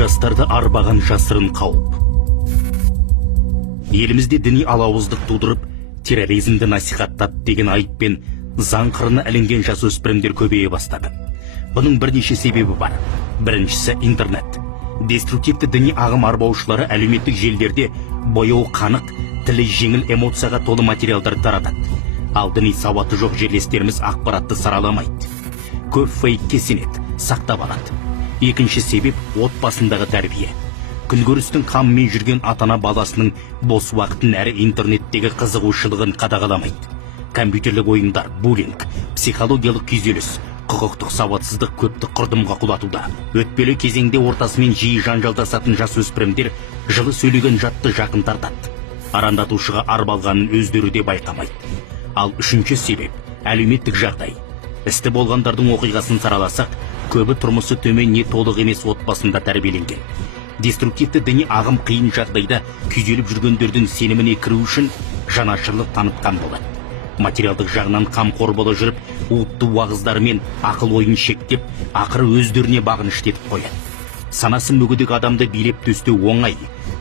Жастарды арбаған жасырын қауіп. Елімізде діни алауыздық тудырып, терроризмді насихаттады деген айыппен заң қырына ілінген жасөспірімдер көбейе бастады. Бұның бірнеше себебі бар. Біріншісі интернет. Деструктивті діни ағым арбаушылары әлеуметтік желілерде бояуы қанық, тілі жеңіл эмоцияға толы материалдар таратады. Ал діни сауаты жоқ жерлестеріміз ақпаратты сараламайды. Көп фейкке сенеді, сақтап алады. Екінші себеп отбасындағы тәрбие. Күнкөрістің қамымен жүрген ата-ана баласының бос уақытын әрі интернеттегі қызығушылығын қадағаламайды. Компьютерлік ойындар, буллинг, психологиялық күйзеліс, құқықтық сауатсыздық көпті құрдымға құлатуда. Өтпелі кезеңде ортасымен жиі жанжалдасатын жасөспірімдер жылы сөйлеген жатты жақын тартады. Арандатушыға арбалғанын өздері де байқамайды. Ал үшінші себеп әлеуметтік жағдай. Істі болғандардың оқиғасын сараласақ, көбі тұрмысы төмен не толық емес отбасында тәрбиеленген. Деструктивті діни ағым қиын жағдайда күйзеліп жүргендердің сеніміне кіру үшін жанашырлық танытқан болады. Материалдық жағынан қамқор бола жүріп, уытты уағыздарымен ақыл ойын шектеп, ақыры өздеріне бағыныш етіп қояды. Санасы мүгедек адамды билеп төстеу оңай,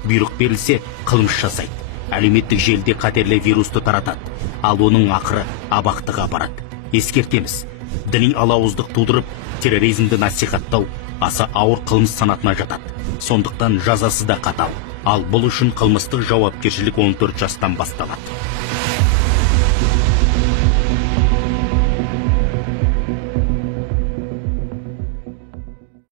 бұйрық берілсе қылмыс жасайды. Әлеуметтік желіде қатерлі вирусты таратады, ал оның ақыры абақтыға барады. Ескертеміз, діни алауыздық тудырып, терроризмді насихаттау аса ауыр қылмыс санатына жатады. Сондықтан жазасы да қатал. Ал бұл үшін қылмыстық жауапкершілік 14 жастан басталады.